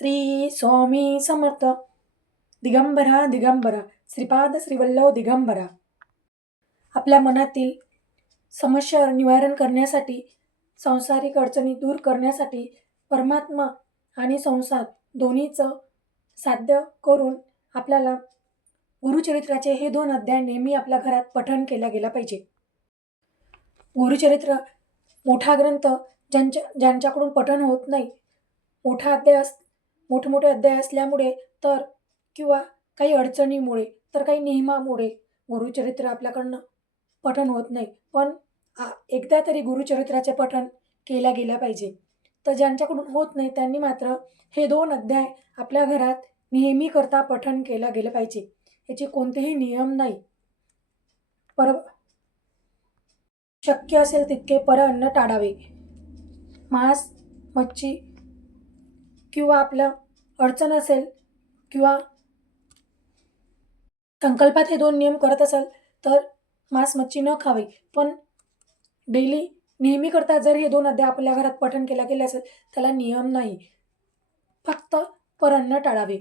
श्री स्वामी समर्थ. दिगंबरा दिगंबरा श्रीपाद श्रीवल्लभ दिगंबरा. आपल्या मनातील समस्या निवारण करण्यासाठी, सांसारिक अडचणी दूर करण्यासाठी परमात्मा आणि संसार दोन्हीचं साध्य करून आपल्याला गुरुचरित्राचे हे 2 अध्याय नेहमी आपल्या घरात पठण केला गेला पाहिजे. गुरुचरित्र मोठा ग्रंथ ज्यांच्याकडून पठण होत नाही, मोठमोठे अध्याय असल्यामुळे तर किंवा काही अडचणीमुळे तर काही नियमामुळे गुरुचरित्र आपल्याकडनं पठण होत नाही. पण एकदा तरी गुरुचरित्राचे पठण केल्या गेल्या पाहिजे. तर ज्यांच्याकडून होत नाही त्यांनी मात्र हे 2 अध्याय आपल्या घरात नेहमी करता पठण केलं गेलं पाहिजे. याचे कोणतेही नियम नाही. शक्य असेल तितके अन्न टाळावे. मांस, मच्छी किंवा आपलं अडचण असेल किंवा संकल्पात हे 2 नियम करत असाल तर मांस मच्छी न खावे. पण डेली नेहमी करता जर हे 2 अध्याय आपल्या घरात पठण केला गेले असेल त्याला नियम नाही. फक्त अन्न टाळावे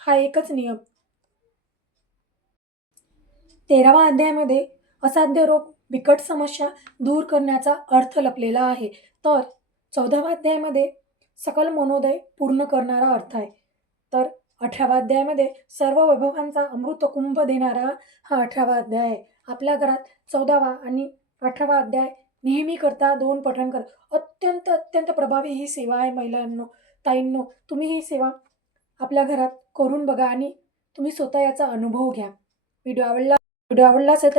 हा एकच नियम. 13वा अध्यायामध्ये असाध्य रोग बिकट समस्या दूर करण्याचा अर्थ लपलेला आहे. तर 14व्या अध्यायामध्ये सकल मनोदय पूर्ण करणारा अर्थ आहे. तर 18व्या अध्यायामध्ये सर्व वैभवांचा अमृत कुंभ देणारा हा 18वा अध्याय आहे. आपल्या घरात 14वा आणि 18वा अध्याय नेहमी करता 2 पठण कर. अत्यंत प्रभावी ही सेवा आहे. महिलांनो, ताईंनो, तुम्ही ही सेवा आपल्या घरात करून बघा आणि तुम्ही स्वतः याचा अनुभव घ्या. व्हिडिओ आवडला असेल तर